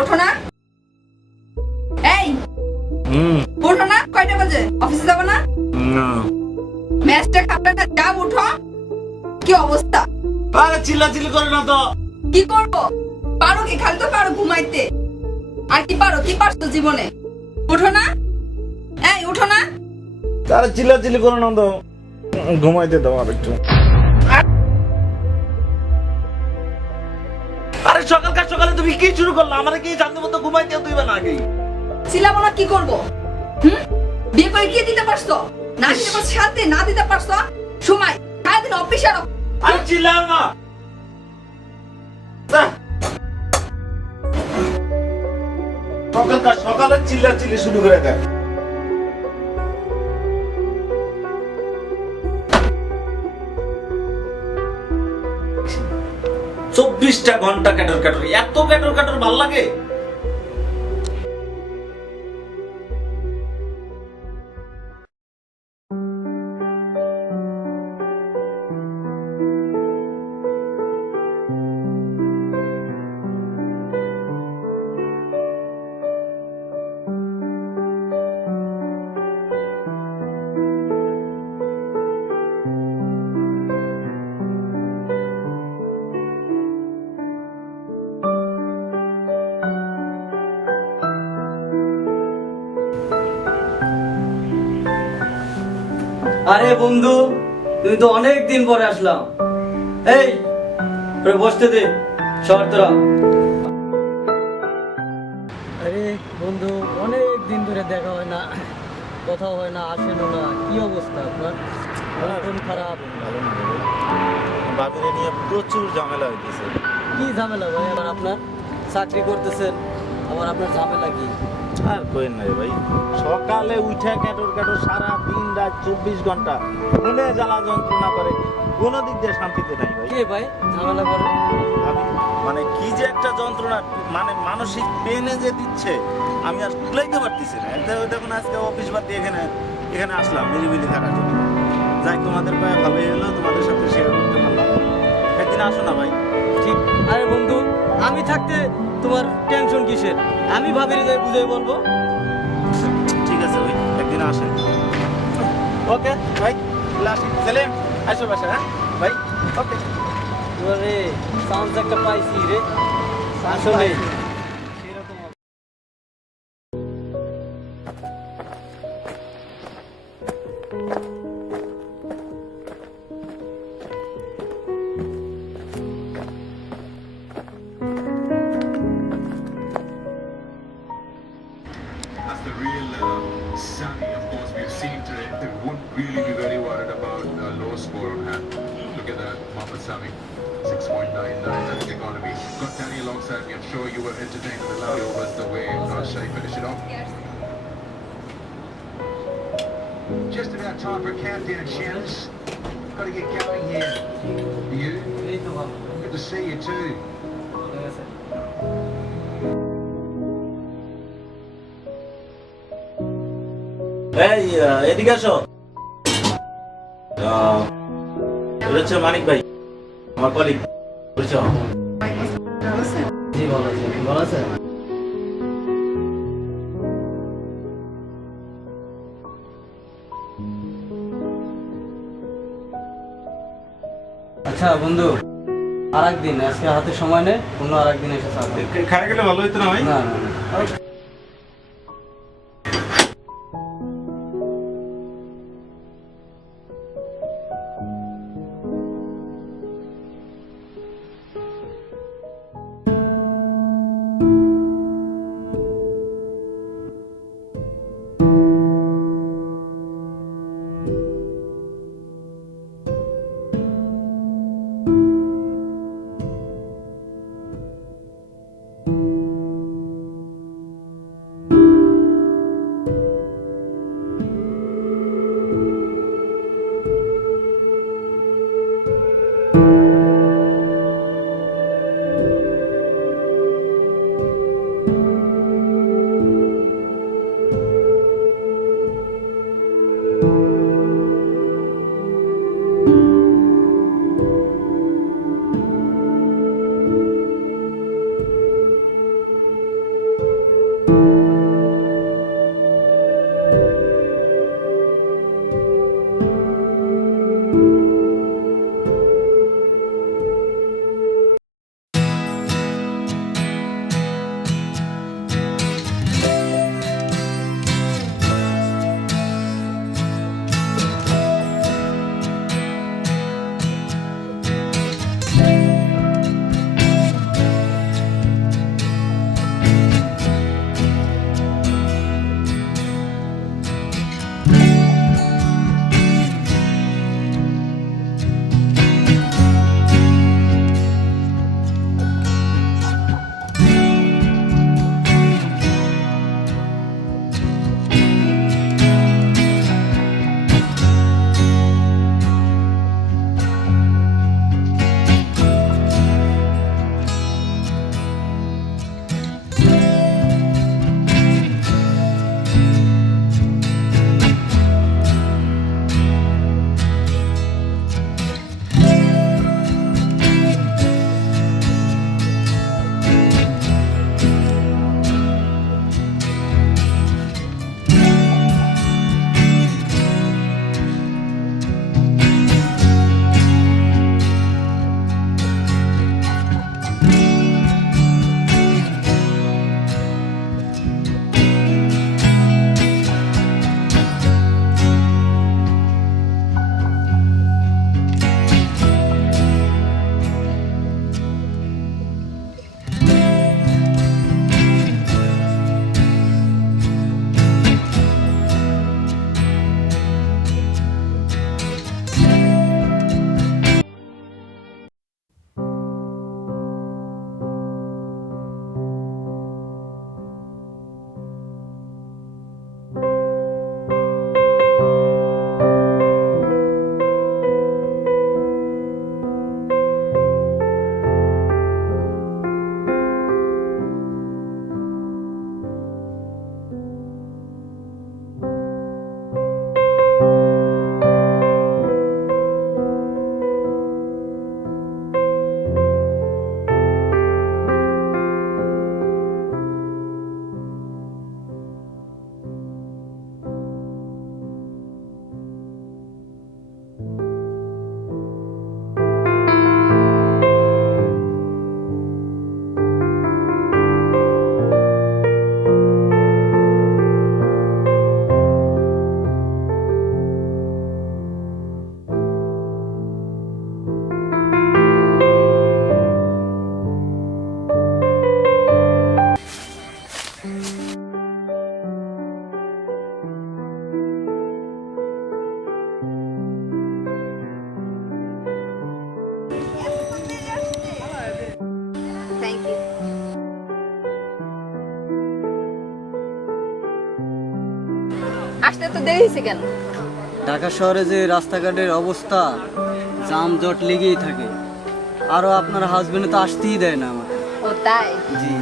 ওঠো না। এই ওঠো না, কয়টা বাজে? অফিসে যাবো না? ম্যাচটা খাবে না, যাও উঠো। কি অবস্থা? আরে চিল্লাচিল্লি করে না তো। কি করবো? পারো কি? খালি তো পারো ঘুমাইতে। আর কি পারো? কি পারছো জীবনে? উঠো না। এই উঠো না। আরে চিল্লাচিল্লি করে না তো, ঘুমাইতে দাও আর একটু। আরে সকালকার সকালে তুমি কি শুরু করলা? আমারে কি জানতে মতো ঘুমাইতে দিবে না আগে? চিল্লাবো না, কি করবো? বিয়ে করে কি দিতে পারছো? না দিতে পারছো সাথে, না দিতে পারছো সময়, সারাদিন অফিসে। আরে চিল্লাও না। সকালকার সকালে চিল্লাচিল্লি শুরু করে দেয়। 24টা ঘন্টা ক্যাটর ক্যাটর, এত ক্যাটর ক্যাটর ভাল লাগে? আরে বন্ধু, তুমি তো অনেক দিন পরে আসলাম। এই বসতে দে, শর্তরা। আরে বন্ধু, অনেক দিন ধরে দেখা হয় না, কথাও হয় না, আসেনও না। কি অবস্থা আপনার? মন খারাপ? বাবিরে নিয়ে প্রচুর ঝামেলা হইতেছে। কি ঝামেলা ভাই? আবার আপনার চাকরি করতেছেন, আবার আপনার ঝামেলা কি? আর কইেন না রে ভাই, সকালে উঠে ক্যাটর ক্যাটর সারা দিন রাত 24 ঘন্টা মনে জ্বালা যন্ত্রণা করে, কোন দিক দিয়ে শান্তিতে নাই ভাই। কে ভাই ঝামেলা করে? আমি মানে কি যে একটা যন্ত্রণা, মানে মানসিক পেনে যে দিচ্ছে, আমি আর কুলাইতে পারতেছি না। দেখুন আজকে অফিস বাদ দিয়ে এখানে আসলাম নিরিবিলি থাকার জন্য। যাই, তোমাদের পায়ে ভালোই হলো, তোমাদের সাথে শেয়ার করতে পারলাম। একদিন আসো না ভাই। ঠিক। আরে বন্ধু, আমি থাকতে তোমার টেনশন কিসের? আমি ভাবিরে যাই বুঝাই বলবো। ঠিক আছে ভাই, একদিন আসেন। ওকে ভাই, আসি। সেলিম, আসো বাসা। হ্যাঁ ভাই, ওকে। এবারে চান্স একটা পাইছি রে, আসলে As the real Sunny, of course, we've seen today, they wouldn't really be very worried about a low score on hand. Look at that, Mohammad Sami, 6.99, that's the economy. Got Danny alongside me, I'm sure you were entertained with the loud overs, the way Rajshahi finished it off. Just about time for a countdown, Shannons. Got to get going here. You? এই তো ভালো। Good to see you too. ঠিক আছে। এই এদিকে আসো। এটা হচ্ছে মানিক ভাই, আমার কলিগ। বুঝছো? জি ভালো আছি, ভালো আছেন? আচ্ছা বন্ধু, আরেকদিন, আজকে হাতে সময় নেই, অন্য আরেকদিন এসে চা খাবো। খাই গেলে ভালো হইতো না ভাই? না না না। আসতে তো দেরি হয়েছে কেন? ঢাকা শহরে যে রাস্তাঘাটের অবস্থা, যানজট লেগেই থাকে। আরও আপনার হাজবেন্ড তো আসতেই দেয় না আমাকে। ও তাই? জি।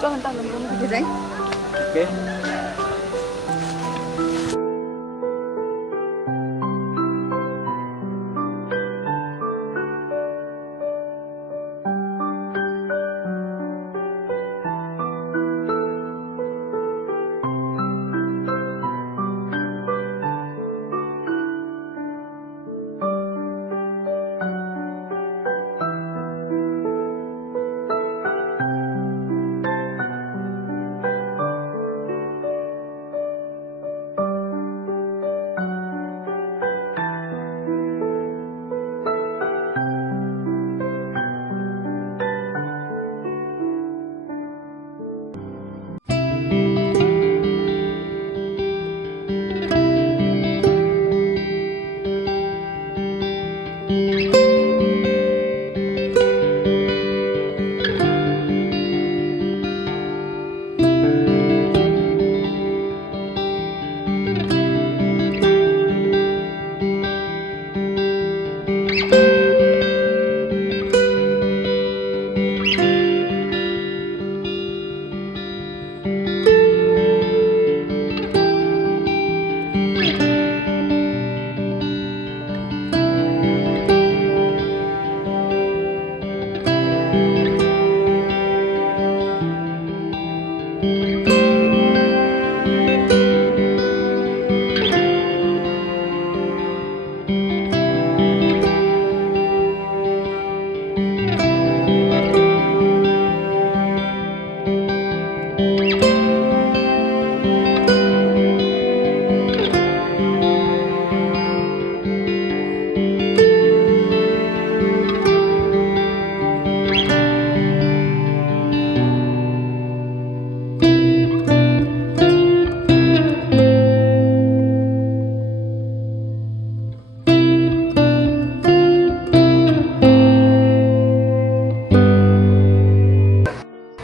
চলেন তাহলে মনে থেকে যাই। ওকে।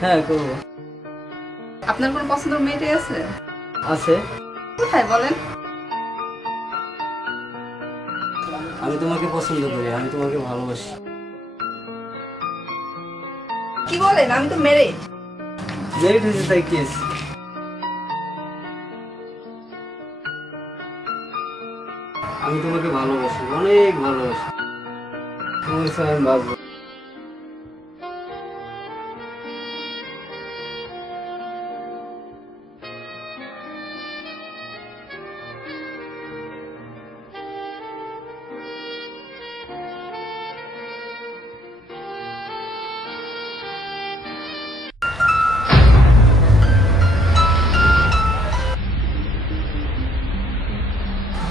হ্যাঁ, করবো। আপনার কোনো পছন্দের মেয়েটাই আছে? আছে। কোথায় বলেন? আমি তোমাকে পছন্দ করি, আমি তোমাকে ভালোবাসি। কি বলেন? আমি তো ম্যারেড। লেট হয়েছে তাই কেস। আমি তোমাকে ভালোবাসি, অনেক ভালোবাসি। তোমার সাথে আমি বাঁচবো।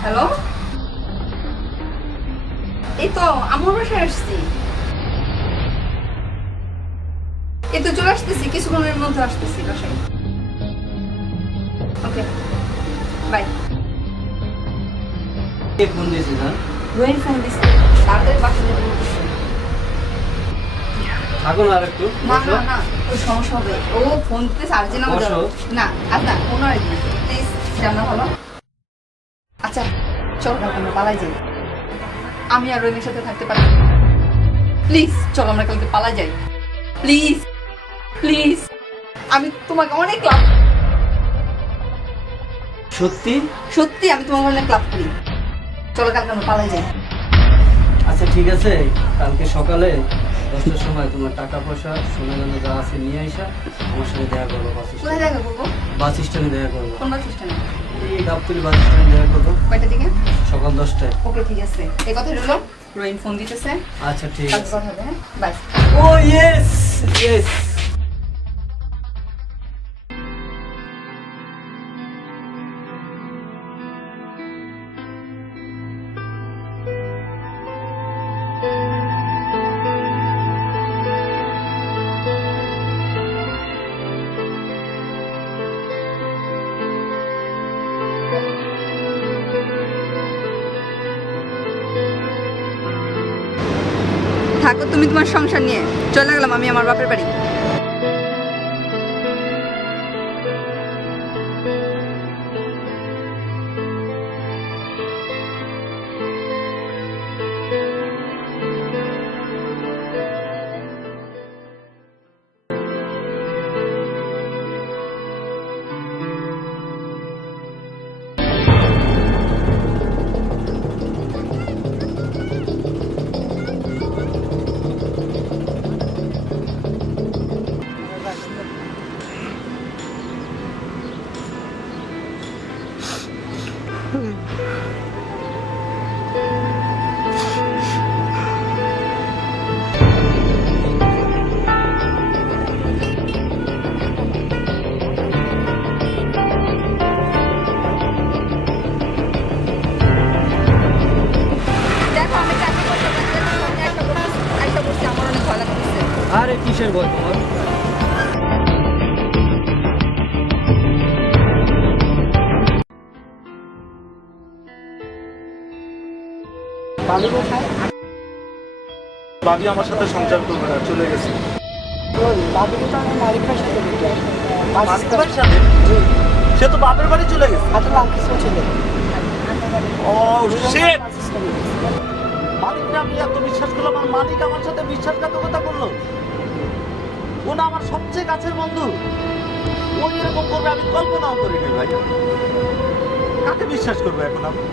হ্যালো, এই তো আমার বাসায় আসছি। এই তো চলে আসতেছি, কিছুক্ষণের মধ্যে আসতেছি বাসায়। ওকে, বাই। কে ফোন দিয়েছে জান? রোহিন ফোন দিচ্ছে, তাড়াতাড়ি বাসায় যেতে বলতেছে। থাকো না আর একটু। না না না, ওই সমস্যা হবে। ও ফোন দিতে চার্জে না বসো। না, আচ্ছা অন্য একদিন প্লিজ, রান্না ভালো। আচ্ছা চল কালকে আমরা পালাই যাই। আমি আর রোহিনের সাথে থাকতে পারি। প্লিজ চল আমরা কালকে পালা যাই। প্লিজ প্লিজ, আমি তোমাকে অনেক লাভ। সত্যি? সত্যি আমি তোমাকে অনেক লাভ করি। চলো কালকে আমরা পালাই যাই। আচ্ছা ঠিক আছে, কালকে সকালে 10টার সময় তোমার টাকা পয়সা সোনা দানা যা আছে নিয়ে আইসা আমার সাথে দেখা করবো বাস কোথায় স্ট্যান্ডে। দেখা করবো? বাস স্ট্যান্ডে দেখা করবো। কোন বাস স্ট্যান্ডে? এই গাবতলী বাস স্ট্যান্ডে দেখা করবো কয়টা দিকে? সকাল 10টায়। ওকে ঠিক আছে, এই কথা রইলো। রোহিন ফোন দিতেছে, আচ্ছা ঠিক কালকে আছে। কথা হবে। হ্যাঁ বাই। O yes yes. থাকো তুমি তোমার সংসার নিয়ে, চলে গেলাম আমি আমার বাপের বাড়ি। দেখো আমি চাকরি করতে পারছি না, আমি একটা করছি, আমার অনেক ভয় লাগতেছে। আরে কিসের ভয় তোমার? বাবু কোথায়? ভাবি আমার সাথে সংসার করবে না, চলে গেছে। ওই বাবুকে তো আমি মালিক ভাইয়ের সাথে দেখলাম। মালিক ভাইয়ের সাথে? সে তো বাপের বাড়ি চলে গেছে। হাতে লাঞ্চ ছিল। ও শিট! মালিককে আমি এত বিশ্বাস করলাম, আর মালিক আমার সাথে বিশ্বাসঘাতকতা করলো। ও না আমার সবচেয়ে কাছের বন্ধু, ও এরকম করবে আমি কল্পনাও করিনি ভাই। কাকে বিশ্বাস করবো এখন আমি?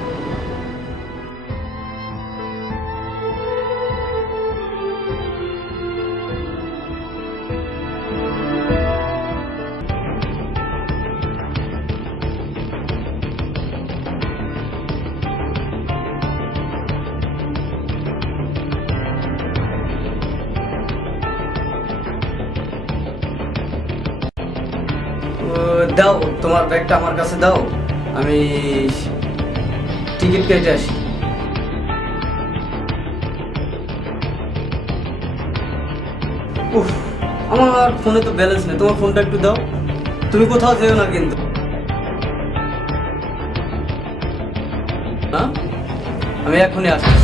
দাও তোমার ব্যাগটা আমার কাছে দাও, আমি টিকিট কেটে আসি। উফ, আমার ফোনে তো ব্যালেন্স নেই, তোমার ফোনটা একটু দাও। তুমি কোথাও যেও না কিন্তু, না আমি এখনই আসছি।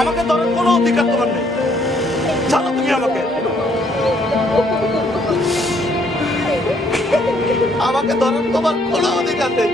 আমাকে ধরার কোনো অধিকার তোমার নেই। ছাড়ো তুমি আমাকে, আমাকে ধরার তোমার কোনো অধিকার নেই।